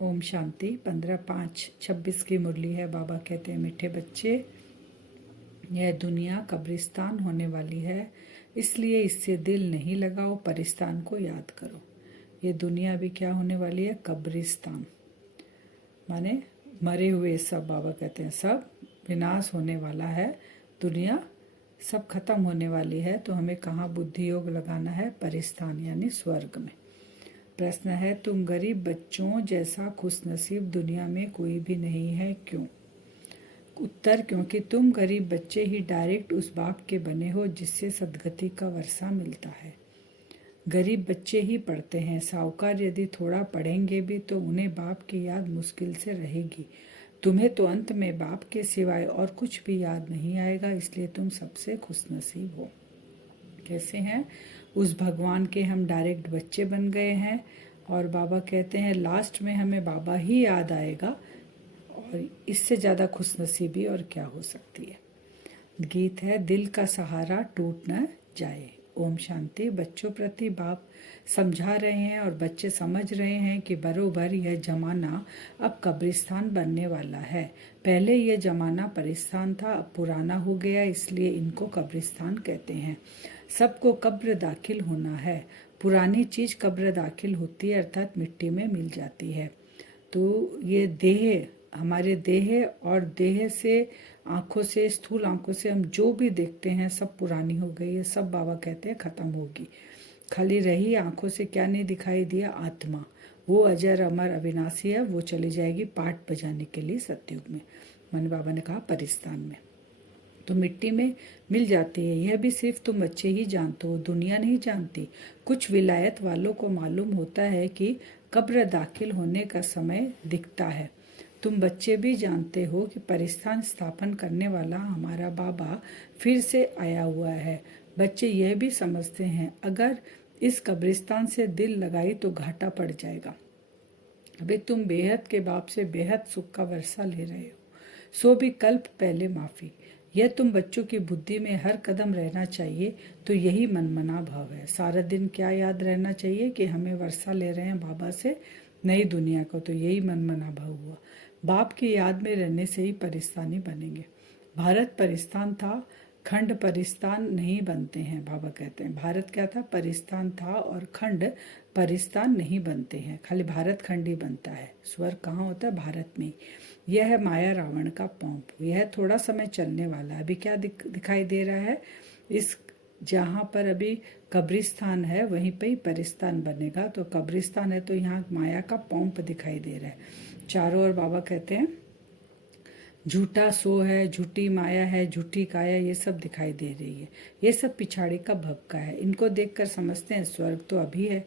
ओम शांति। 15/5/26 की मुरली है। बाबा कहते हैं, मीठे बच्चे, यह दुनिया कब्रिस्तान होने वाली है, इसलिए इससे दिल नहीं लगाओ, परिस्तान को याद करो। ये दुनिया अभी क्या होने वाली है? कब्रिस्तान, माने मरे हुए सब। बाबा कहते हैं सब विनाश होने वाला है, दुनिया सब खत्म होने वाली है। तो हमें कहाँ बुद्धि योग लगाना है? परिस्तान यानी स्वर्ग में। प्रश्न है, तुम गरीब बच्चों जैसा खुशनसीब दुनिया में कोई भी नहीं है, क्यों? उत्तर, क्योंकि तुम गरीब बच्चे ही डायरेक्ट उस बाप के बने हो जिससे सद्गति का वर्षा मिलता है। गरीब बच्चे ही पढ़ते हैं, साहूकार यदि थोड़ा पढ़ेंगे भी तो उन्हें बाप की याद मुश्किल से रहेगी। तुम्हें तो अंत में बाप के सिवाय और कुछ भी याद नहीं आएगा, इसलिए तुम सबसे खुशनसीब हो। कैसे हैं? उस भगवान के हम डायरेक्ट बच्चे बन गए हैं। और बाबा कहते हैं लास्ट में हमें बाबा ही याद आएगा, और इससे ज़्यादा खुशनसीबी और क्या हो सकती है। गीत है, दिल का सहारा टूट न जाए। ओम शांति। बच्चों प्रति बाप समझा रहे हैं और बच्चे समझ रहे हैं कि बरोबर यह जमाना अब कब्रिस्तान बनने वाला है। पहले यह जमाना परिस्तान था, अब पुराना हो गया, इसलिए इनको कब्रिस्तान कहते हैं। सबको कब्र दाखिल होना है। पुरानी चीज कब्र दाखिल होती है, अर्थात मिट्टी में मिल जाती है। तो ये देह, हमारे देह और देह से, आंखों से, स्थूल आंखों से हम जो भी देखते हैं सब पुरानी हो गई है, सब बाबा कहते हैं खत्म होगी। खाली रही आंखों से क्या नहीं दिखाई दिया? आत्मा। वो अजर अमर अविनाशी है, वो चली जाएगी पाठ बजाने के लिए सतयुग में। मन बाबा ने कहा परिस्तान में, तो मिट्टी में मिल जाती है। यह भी सिर्फ तुम बच्चे ही जानते हो, दुनिया नहीं जानती। कुछ विलायत वालों को मालूम होता है कि कब्र दाखिल होने का समय दिखता है। तुम बच्चे भी जानते हो कि परिस्तान स्थापन करने वाला हमारा बाबा फिर से आया हुआ है। बच्चे यह भी समझते हैं अगर इस कब्रिस्तान से दिल लगाई तो घाटा पड़ जाएगा। अभी तुम बेहद के बाप से बेहद सुख का वर्षा ले रहे हो, सो भी कल्प पहले माफी। यह तुम बच्चों की बुद्धि में हर कदम रहना चाहिए। तो यही मनमना भाव है। सारा दिन क्या याद रहना चाहिए कि हमें वर्षा ले रहे हैं बाबा से नई दुनिया को, तो यही मनमना भाव हुआ। बाप की याद में रहने से ही परिस्तानी बनेंगे। भारत परिस्तान था, खंड परिस्तान नहीं बनते हैं। बाबा कहते हैं भारत क्या था? परिस्तान था, और खंड परिस्तान नहीं बनते हैं, खाली भारत खंड ही बनता है। स्वर्ग कहाँ होता है? भारत में। यह है माया रावण का पंप। यह थोड़ा समय चलने वाला है। अभी क्या दिखाई दे रहा है? इस जहाँ पर अभी कब्रिस्तान है वहीं पे ही परिस्तान बनेगा। तो कब्रिस्तान है तो यहाँ माया का पंप दिखाई दे रहा है चारों ओर। बाबा कहते हैं झूठा सो है, झूठी माया है, झूठी काया, ये सब दिखाई दे रही है। ये सब पिछाड़ी का भपका है। इनको देखकर समझते हैं स्वर्ग तो अभी है,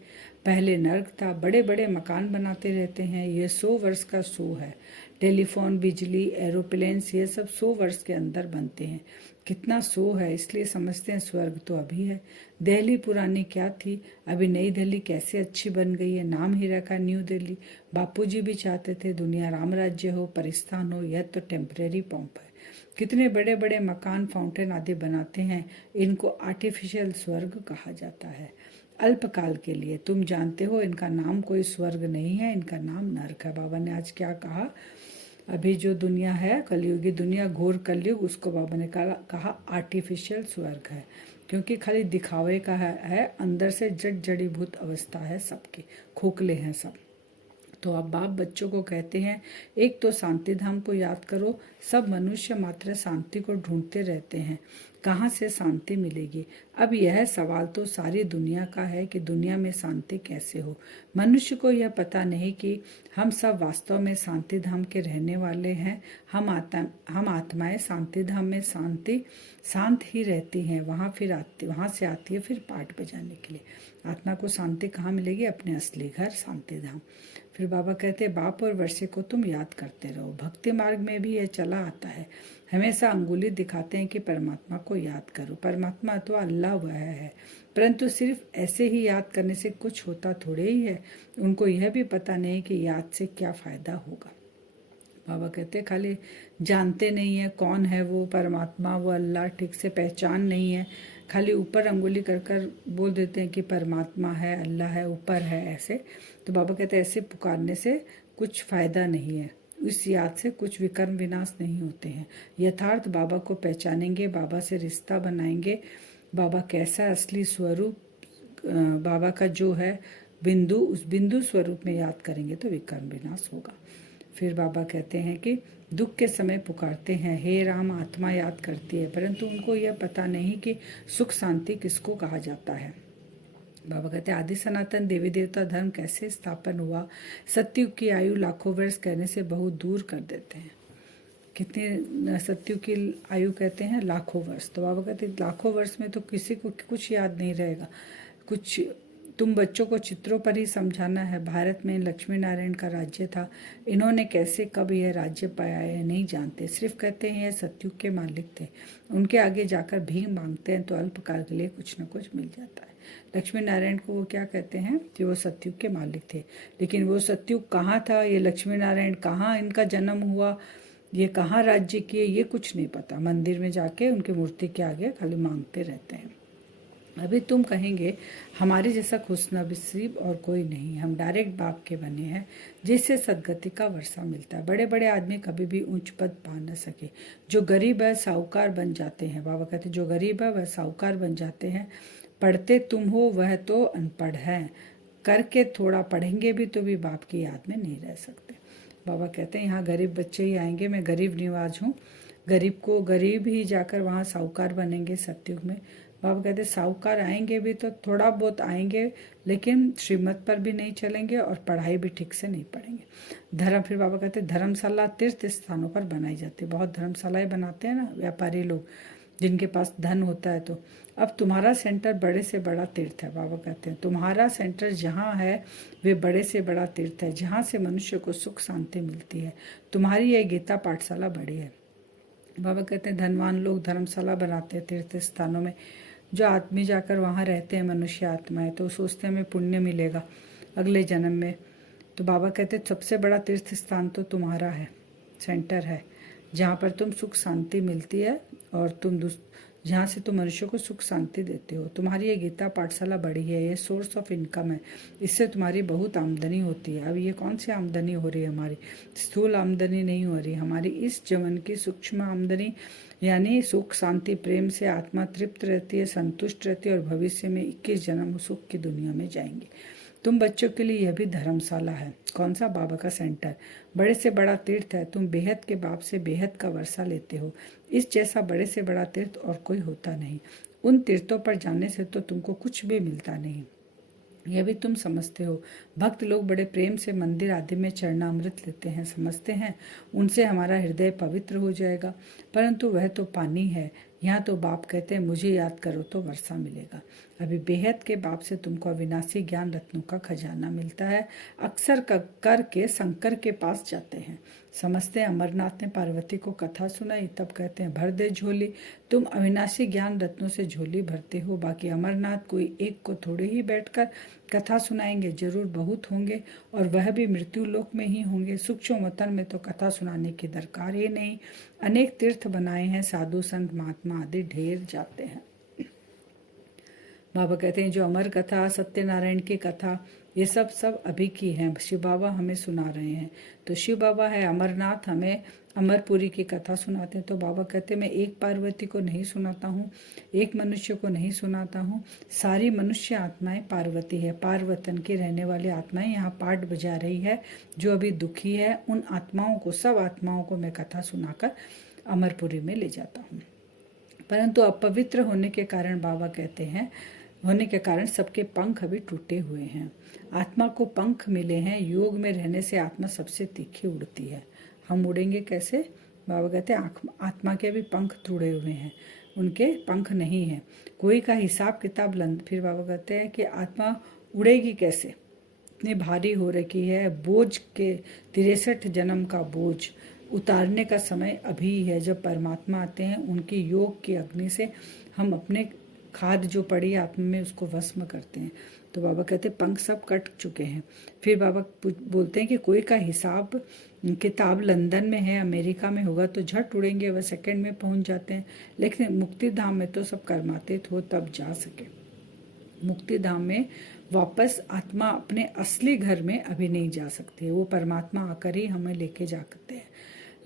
पहले नर्क था। बड़े बड़े मकान बनाते रहते हैं, ये 100 वर्ष का शो है। टेलीफोन, बिजली, एरोप्लेन्स, ये सब 100 वर्ष के अंदर बनते हैं। कितना शो है, इसलिए समझते हैं स्वर्ग तो अभी है। दिल्ली पुरानी क्या थी, अभी नई दिल्ली कैसे अच्छी बन गई है, नाम ही रखा न्यू दिल्ली। बापूजी भी चाहते थे दुनिया राम राज्य हो, परिस्तान हो। यह तो टेम्परेरी पंप है। कितने बड़े बड़े मकान, फाउंटेन आदि बनाते हैं, इनको आर्टिफिशियल स्वर्ग कहा जाता है। अल्पकाल के लिए, तुम जानते हो इनका नाम कोई स्वर्ग नहीं है, इनका नाम नरक है। बाबा ने आज क्या कहा? अभी जो दुनिया है, कलयुगी दुनिया, घोर कलयुग, उसको बाबा ने कहा आर्टिफिशियल स्वर्ग है, क्योंकि खाली दिखावे का है, अंदर से जड़ीभूत अवस्था है सबकी, खोखले हैं सब। तो अब बाप बच्चों को कहते हैं एक तो शांति धाम को याद करो। सब मनुष्य मात्र शांति को ढूंढते रहते हैं, कहाँ से शांति मिलेगी? अब यह सवाल तो सारी दुनिया का है कि दुनिया में शांति कैसे हो। मनुष्य को यह पता नहीं कि हम सब वास्तव में शांति धाम के रहने वाले हैं। हम आत्माएं शांति धाम में शांत ही रहती हैं। वहाँ से आती है फिर पाठ बजाने के लिए। आत्मा को शांति कहाँ मिलेगी? अपने असली घर शांति धाम। फिर बाबा कहते हैं बाप और वर्षे को तुम याद करते रहो। भक्ति मार्ग में भी यह चला आता है, हमेशा अंगुली दिखाते हैं कि परमात्मा को याद करो। परमात्मा तो अल्लाह वह है, परंतु सिर्फ ऐसे ही याद करने से कुछ होता थोड़े ही है। उनको यह भी पता नहीं कि याद से क्या फायदा होगा। बाबा कहते हैं खाली जानते नहीं है कौन है वो परमात्मा, वो अल्लाह, ठीक से पहचान नहीं है, खाली ऊपर अंगुली कर कर बोल देते हैं कि परमात्मा है, अल्लाह है, ऊपर है, ऐसे। तो बाबा कहते हैं ऐसे पुकारने से कुछ फ़ायदा नहीं है, उस याद से कुछ विकर्म विनाश नहीं होते हैं। यथार्थ बाबा को पहचानेंगे, बाबा से रिश्ता बनाएंगे, बाबा कैसा असली स्वरूप, बाबा का जो है बिंदु, उस बिंदु स्वरूप में याद करेंगे तो विकर्म विनाश होगा। फिर बाबा कहते हैं कि दुख के समय पुकारते हैं, हे राम, आत्मा याद करती है, परंतु उनको यह पता नहीं कि सुख शांति किसको कहा जाता है। बाबा कहते हैं आदि सनातन देवी देवता धर्म कैसे स्थापन हुआ, सतयुग की आयु लाखों वर्ष कहने से बहुत दूर कर देते हैं। कितने सतयुग की आयु कहते हैं? लाखों वर्ष। तो बाबा कहते हैं लाखों वर्ष में तो किसी को कुछ याद नहीं रहेगा। कुछ तुम बच्चों को चित्रों पर ही समझाना है। भारत में लक्ष्मी नारायण का राज्य था, इन्होंने कैसे कब यह राज्य पाया है नहीं जानते, सिर्फ कहते हैं यह सतयुग के मालिक थे। उनके आगे जाकर भीख मांगते हैं तो अल्पकाल के लिए कुछ न कुछ मिल जाता है। लक्ष्मी नारायण को वो क्या कहते हैं कि वो सतयुग के मालिक थे, लेकिन वो सतयुग कहाँ था, ये लक्ष्मी नारायण कहाँ इनका जन्म हुआ, ये कहाँ राज्य किए, ये कुछ नहीं पता। मंदिर में जाके उनकी मूर्ति के आगे खाली मांगते रहते हैं। अभी तुम कहेंगे हमारे जैसा खुशनसीब और कोई नहीं, हम डायरेक्ट बाप के बने हैं जिससे सदगति का वर्षा मिलता है। बड़े बड़े आदमी कभी भी उच्च पद पा न सके, जो गरीब है साहूकार बन जाते हैं। बाबा कहते जो गरीब है वह साहूकार बन जाते हैं। पढ़ते तुम हो वह तो अनपढ़ है, करके थोड़ा पढ़ेंगे भी तो भी बाप की याद में नहीं रह सकते। बाबा कहते हैं यहाँ गरीब बच्चे ही आएंगे, मैं गरीब निवाज हूँ, गरीब को गरीब ही जाकर वहाँ साहूकार बनेंगे सतयुग में। बाबा कहते साहूकार आएंगे भी तो थोड़ा बहुत आएंगे, लेकिन श्रीमत पर भी नहीं चलेंगे और पढ़ाई भी ठीक से नहीं पढ़ेंगे। धर्म, फिर बाबा कहते धर्मशाला तीर्थ स्थानों पर बनाई जाती है। बहुत धर्मशालाएं बनाते हैं ना व्यापारी लोग, जिनके पास धन होता है। तो अब तुम्हारा सेंटर बड़े से बड़ा तीर्थ है। बाबा कहते हैं तुम्हारा सेंटर जहाँ है वे बड़े से बड़ा तीर्थ है, जहाँ से मनुष्य को सुख शांति मिलती है। तुम्हारी यह गीता पाठशाला बड़ी है। बाबा कहते हैं धनवान लोग धर्मशाला बनाते हैं तीर्थ स्थानों में। जो आदमी जाकर वहाँ रहते हैं, मनुष्य आत्माएं, तो सोचते हैं हमें पुण्य मिलेगा अगले जन्म में। तो बाबा कहते हैं सबसे बड़ा तीर्थ स्थान तो तुम्हारा है, सेंटर है, जहाँ पर तुम सुख शांति मिलती है और तुम जहाँ से तुम मनुष्य को सुख शांति देते हो। तुम्हारी ये गीता पाठशाला बड़ी है, ये सोर्स ऑफ इनकम है, इससे तुम्हारी बहुत आमदनी होती है। अब ये कौन सी आमदनी हो रही है? हमारी स्थूल आमदनी नहीं हो रही, हमारी इस जीवन की सूक्ष्म आमदनी, यानी सुख शांति प्रेम से आत्मा तृप्त रहती है, संतुष्ट रहती है और भविष्य में 21 जन्म सुख की दुनिया में जाएंगे। तुम बच्चों के लिए यह भी धर्मशाला है। कौन सा? बाबा का सेंटर, बड़े से बड़ा तीर्थ है। तुम बेहद के बाप से बेहद का वर्षा लेते हो। इस जैसा बड़े से बड़ा तीर्थ और कोई होता नहीं। उन तीर्थों पर जाने से तो तुमको कुछ भी मिलता नहीं, यह भी तुम समझते हो। भक्त लोग बड़े प्रेम से मंदिर आदि में चरणामृत लेते हैं, समझते हैं उनसे हमारा हृदय पवित्र हो जाएगा, परंतु वह तो पानी है। यहाँ तो बाप कहते हैं मुझे याद करो तो वर्षा मिलेगा। अभी बेहद के बाप से तुमको अविनाशी ज्ञान रत्नों का खजाना मिलता है। अक्सर करके शंकर के पास जाते हैं, समझते हैं अमरनाथ ने पार्वती को कथा सुनाई, तब कहते हैं भर दे झोली। तुम अविनाशी ज्ञान रत्नों से झोली भरते हो, बाकी अमरनाथ कोई एक को थोड़े ही बैठकर कथा सुनाएंगे, जरूर बहुत होंगे और वह भी मृत्यु लोक में ही होंगे। सूक्ष्म वतन में तो कथा सुनाने की दरकार ही नहीं। अनेक तीर्थ बनाए हैं, साधु संत महात्मा आदि ढेर जाते हैं। बाबा कहते हैं जो अमर कथा, सत्यनारायण की कथा, ये सब अभी की है, शिव बाबा हमें सुना रहे हैं। तो शिव बाबा है अमरनाथ, हमें अमरपुरी की कथा सुनाते हैं। तो बाबा कहते हैं मैं एक पार्वती को नहीं सुनाता हूँ, एक मनुष्य को नहीं सुनाता हूँ, सारी मनुष्य आत्माएं पार्वती है। पार्वतन की रहने वाली आत्माएं यहाँ पाठ बजा रही है। जो अभी दुखी है उन आत्माओं को, सब आत्माओं को मैं कथा सुनाकर अमरपुरी में ले जाता हूँ। परंतु अपवित्र होने के कारण, बाबा कहते हैं होने के कारण सबके पंख अभी टूटे हुए हैं। आत्मा को पंख मिले हैं, योग में रहने से आत्मा सबसे तीखी उड़ती है। हम उड़ेंगे कैसे? बाबा कहते हैं आत्मा के भी पंख टूटे हुए हैं, उनके पंख नहीं है, कोई का हिसाब किताब फिर बाबा कहते हैं कि आत्मा उड़ेगी कैसे, इतनी भारी हो रखी है। बोझ के 63 जन्म का बोझ उतारने का समय अभी है, जब परमात्मा आते हैं। उनकी योग की अग्नि से हम अपने खाद जो पड़ी आत्मा में उसको भस्म करते हैं। तो बाबा कहते पंख सब कट चुके हैं। फिर बाबा बोलते हैं कि कोई का हिसाब किताब लंदन में है, अमेरिका में होगा तो झट उड़ेंगे, वह सेकंड में पहुंच जाते हैं। लेकिन मुक्ति धाम में तो सब कर्मातीत हो तब जा सके। मुक्ति धाम में वापस आत्मा अपने असली घर में अभी नहीं जा सकती है, वो परमात्मा आकर ही हमें लेके जाते हैं।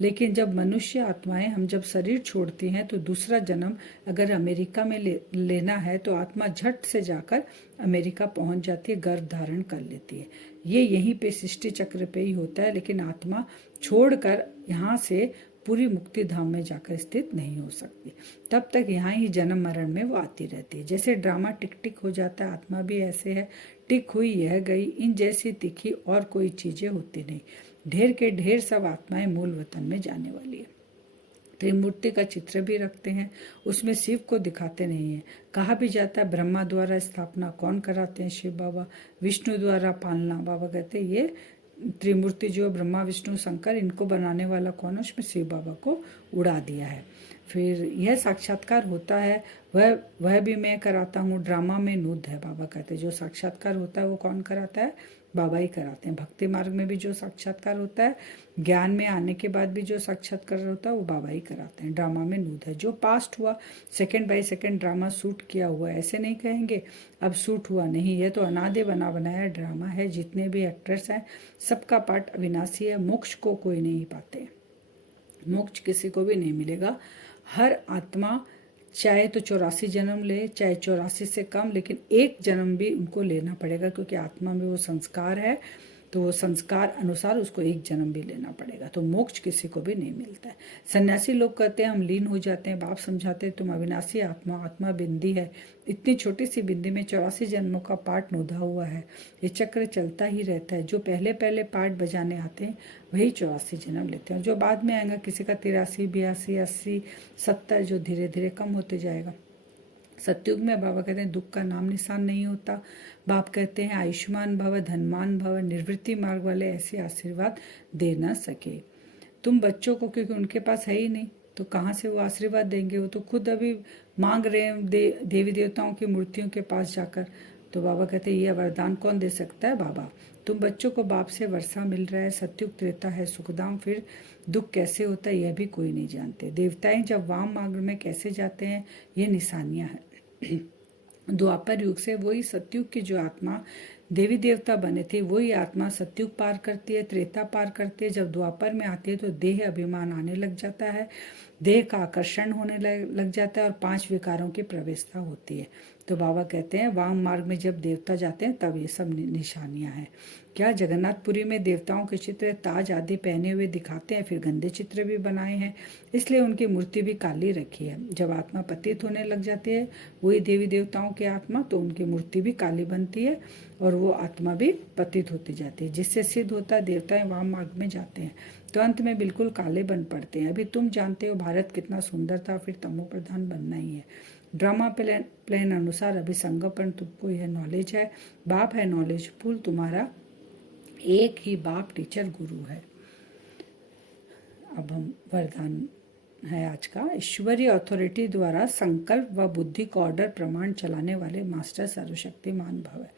लेकिन जब मनुष्य आत्माएं हम जब शरीर छोड़ती हैं तो दूसरा जन्म अगर अमेरिका में लेना है तो आत्मा झट से जाकर अमेरिका पहुंच जाती है, गर्भ धारण कर लेती है। ये यहीं पे सृष्टि चक्र पे ही होता है। लेकिन आत्मा छोड़कर यहाँ से पूरी मुक्ति धाम में जाकर स्थित नहीं हो सकती, तब तक यहाँ ही जन्म मरण में वो आती रहती है। जैसे ड्रामा टिक टिक हो जाता है, आत्मा भी ऐसे है, टिक हुई यह गई, इन जैसी तिखी और कोई चीजें होती नहीं। ढेर के ढेर सब आत्माएं मूल वतन में जाने वाली है। त्रिमूर्ति का चित्र भी रखते हैं, उसमें शिव को दिखाते नहीं है। कहा भी जाता है ब्रह्मा द्वारा स्थापना कौन कराते हैं? शिव बाबा। विष्णु द्वारा पालना, बाबा कहते हैं ये त्रिमूर्ति जो ब्रह्मा विष्णु शंकर, इनको बनाने वाला कौन है? उसमें शिव बाबा को उड़ा दिया है। फिर यह साक्षात्कार होता है वह भी मैं कराता हूँ, ड्रामा में नूद है। बाबा कहते हैं जो साक्षात्कार होता है वो कौन कराता है? बाबा ही कराते हैं। भक्ति मार्ग में भी जो साक्षात्कार होता है, ज्ञान में आने के बाद भी जो साक्षात्कार होता है वो बाबा ही कराते हैं। ड्रामा में नूद है, जो पास्ट हुआ second by second drama shoot किया हुआ है, ऐसे नहीं कहेंगे अब शूट हुआ नहीं, ये तो अनादि बना बनाया ड्रामा है। जितने भी एक्टर्स हैं सबका पार्ट अविनाशी है। मोक्ष को कोई नहीं पाते, मोक्ष किसी को भी नहीं मिलेगा। हर आत्मा चाहे तो 84 जन्म ले, चाहे 84 से कम, लेकिन एक जन्म भी उनको लेना पड़ेगा, क्योंकि आत्मा में वो संस्कार है, तो वो संस्कार अनुसार उसको एक जन्म भी लेना पड़ेगा। तो मोक्ष किसी को भी नहीं मिलता है। सन्यासी लोग कहते हैं हम लीन हो जाते हैं, बाप समझाते हैं तुम अविनाशी आत्मा, आत्मा बिंदी है, इतनी छोटी सी बिंदी में 84 जन्मों का पार्ट नोधा हुआ है। ये चक्र चलता ही रहता है। जो पहले पहले पार्ट बजाने आते हैं वही 84 जन्म लेते हैं। जो बाद में आएगा किसी का 83, 82, 80, 70, जो धीरे धीरे कम होते जाएगा। सतयुग में बाबा कहते हैं दुख का नाम निशान नहीं होता। बाप कहते हैं आयुष्मान भव, धनवान भव, निर्वृत्ति मार्ग वाले ऐसे आशीर्वाद दे न सके तुम बच्चों को, क्योंकि उनके पास है ही नहीं, तो कहाँ से वो आशीर्वाद देंगे? वो तो खुद अभी मांग रहे हैं देवी देवताओं की मूर्तियों के पास जाकर। तो बाबा कहते हैं ये वरदान कौन दे सकता है? बाबा। तुम बच्चों को बाप से वर्षा मिल रहा है, सतयुग त्रेता है सुखधाम, फिर दुख कैसे होता है यह भी कोई नहीं जानते। देवताएं जब वाम मार्ग में कैसे जाते हैं ये निशानियां हैं। द्वापर युग से वही सतयुग की जो आत्मा देवी देवता बने थे वही आत्मा सतयुग पार करती है, त्रेता पार करती है। जब द्वापर में आती है तो देह अभिमान आने लग जाता है, देह का आकर्षण होने लग जाता है और 5 विकारों की प्रवेशता होती है। तो बाबा कहते हैं वाम मार्ग में जब देवता जाते हैं तब ये सब निशानियां हैं। क्या जगन्नाथपुरी में देवताओं के चित्र ताज आदि पहने हुए दिखाते हैं, फिर गंदे चित्र भी बनाए हैं, इसलिए उनकी मूर्ति भी काली रखी है। जब आत्मा पतित होने लग जाती है वही देवी देवताओं की आत्मा, तो उनकी मूर्ति भी काली बनती है और वो आत्मा भी पतित होती जाती है, जिससे सिद्ध होता है देवताएं वाम मार्ग में जाते हैं तो अंत में बिल्कुल काले बन पड़ते हैं। अभी तुम जानते हो भारत कितना सुंदर था, फिर तमो प्रधान बनना ही है। ड्रामा प्लान अनुसार अभी संगोपन तुमको यह नॉलेज है, बाप है नॉलेज फुल तुम्हारा, एक ही बाप टीचर गुरु है। अब हम वरदान है आज का। ईश्वरीय अथॉरिटी द्वारा संकल्प व बुद्धि को ऑर्डर प्रमाण चलाने वाले मास्टर सर्वशक्तिमान भव है।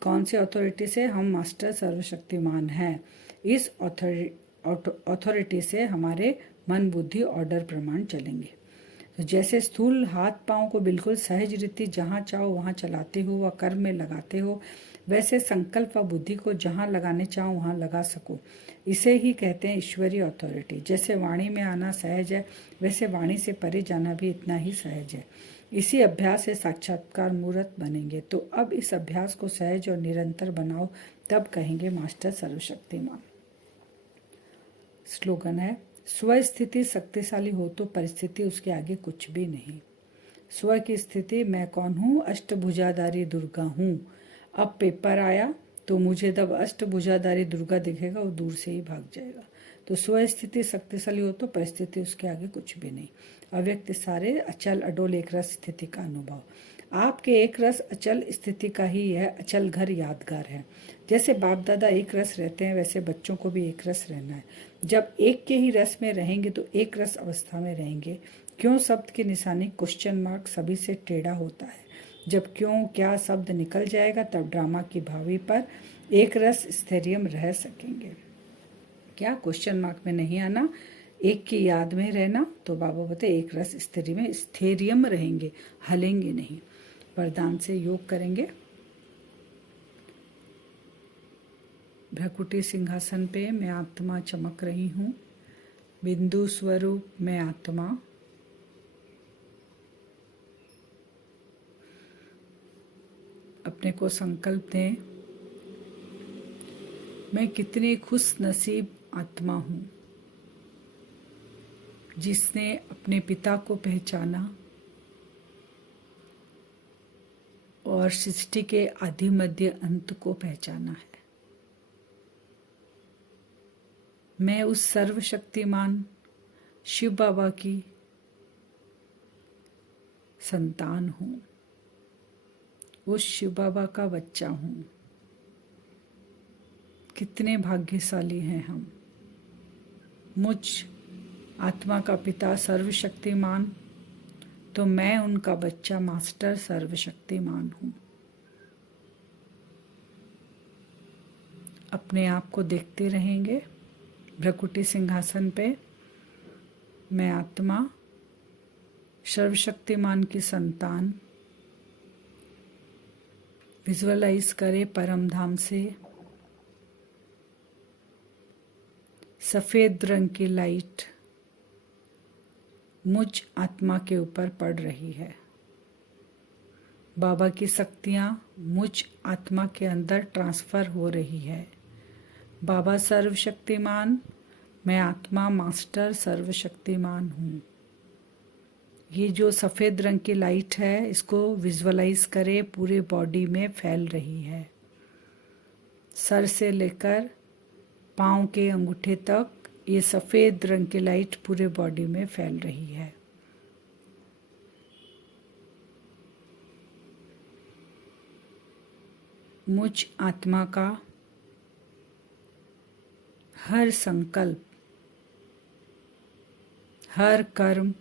कौन से अथॉरिटी से? हम मास्टर सर्वशक्तिमान हैं। इस अथॉरिटी से हमारे मन बुद्धि ऑर्डर प्रमाण चलेंगे। तो जैसे स्थूल हाथ पांव को बिल्कुल सहज रीति जहाँ चाहो वहाँ चलाते हो व कर्म में लगाते हो, वैसे संकल्प व बुद्धि को जहाँ लगाने चाहो वहाँ लगा सको। इसे ही कहते हैं ईश्वरीय अथॉरिटी। जैसे वाणी में आना सहज है, वैसे वाणी से परे जाना भी इतना ही सहज है। इसी अभ्यास से साक्षात्कार मूर्त बनेंगे। तो अब इस अभ्यास को सहज और निरंतर बनाओ, तब कहेंगे मास्टर सर्वशक्तिमान। स्लोगन है स्व स्थिति शक्तिशाली हो तो परिस्थिति उसके आगे कुछ भी नहीं। स्व की स्थिति मैं कौन हूँ? अष्टभुजाधारी दुर्गा हूँ। अब पेपर आया तो मुझे जब अष्टभुजाधारी दुर्गा दिखेगा वो दूर से ही भाग जाएगा। तो स्व स्थिति शक्तिशाली हो तो परिस्थिति उसके आगे कुछ भी नहीं। अव्यक्त सारे अचल अडोल एक रस स्थिति का अनुभव। आपके एक रस अचल स्थिति का ही यह अचल घर यादगार है। जैसे बाप दादा एक रस रहते हैं वैसे बच्चों को भी एक रस रहना है। जब एक के ही रस में रहेंगे तो एक रस अवस्था में रहेंगे। क्यों शब्द की निशानी क्वेश्चन मार्क सभी से टेढ़ा होता है? जब क्यों क्या शब्द निकल जाएगा तब ड्रामा की भावी पर एक रस स्थैर्यम रह सकेंगे। क्या क्वेश्चन मार्क में नहीं आना, एक की याद में रहना। तो बाबा बोलते एक रस स्थिति में स्थैर्यम रहेंगे, हलेंगे नहीं। वरदान से योग करेंगे। भ्रकुटी सिंहासन पे मैं आत्मा चमक रही हूँ। बिंदु स्वरूप मैं आत्मा अपने को संकल्प दें, मैं कितनी खुश नसीब आत्मा हूँ जिसने अपने पिता को पहचाना और सृष्टि के आदि मध्य अंत को पहचाना है। मैं उस सर्वशक्तिमान शिव बाबा की संतान हूँ, उस शिव बाबा का बच्चा हूँ। कितने भाग्यशाली हैं हम। मुझ आत्मा का पिता सर्वशक्तिमान, तो मैं उनका बच्चा मास्टर सर्वशक्तिमान हूँ। अपने आप को देखते रहेंगे भ्रकुटी सिंहासन पे। मैं आत्मा सर्वशक्तिमान की संतान। विजुअलाइज करे परम धाम से सफेद रंग की लाइट मुझ आत्मा के ऊपर पड़ रही है। बाबा की शक्तियाँ मुझ आत्मा के अंदर ट्रांसफर हो रही है। बाबा सर्वशक्तिमान, मैं आत्मा मास्टर सर्वशक्तिमान हूँ। ये जो सफ़ेद रंग की लाइट है, इसको विजुअलाइज करें, पूरे बॉडी में फैल रही है। सर से लेकर पाँव के अंगूठे तक ये सफ़ेद रंग की लाइट पूरे बॉडी में फैल रही है। मुझ आत्मा का हर संकल्प, हर कर्म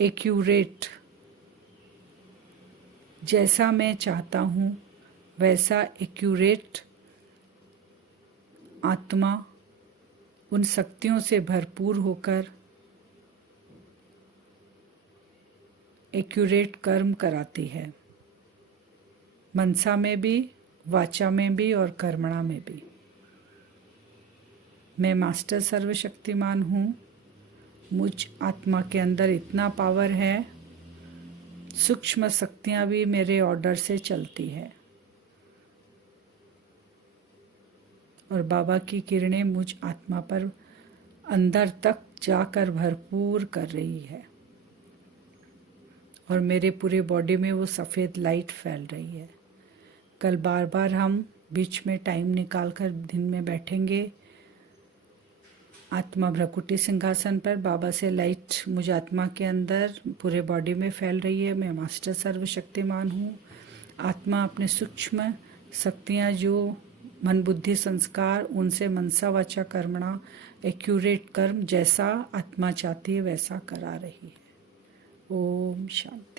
एक्यूरेट, जैसा मैं चाहता हूँ वैसा एक्यूरेट आत्मा उन शक्तियों से भरपूर होकर एक्यूरेट कर्म कराती है। मनसा में भी, वाचा में भी और कर्मणा में भी। मैं मास्टर सर्वशक्तिमान हूँ। मुझ आत्मा के अंदर इतना पावर है, सूक्ष्म शक्तियाँ भी मेरे ऑर्डर से चलती है और बाबा की किरणें मुझ आत्मा पर अंदर तक जाकर भरपूर कर रही है और मेरे पूरे बॉडी में वो सफ़ेद लाइट फैल रही है। कल बार बार हम बीच में टाइम निकाल कर दिन में बैठेंगे। आत्मा भ्रकुटी सिंहासन पर, बाबा से लाइट मुझ आत्मा के अंदर पूरे बॉडी में फैल रही है। मैं मास्टर सर्वशक्तिमान हूँ। आत्मा अपने सूक्ष्म शक्तियाँ जो मन बुद्धि संस्कार, उनसे मनसा वाचा कर्मणा एक्यूरेट कर्म जैसा आत्मा चाहती है वैसा करा रही है। ओम शांति।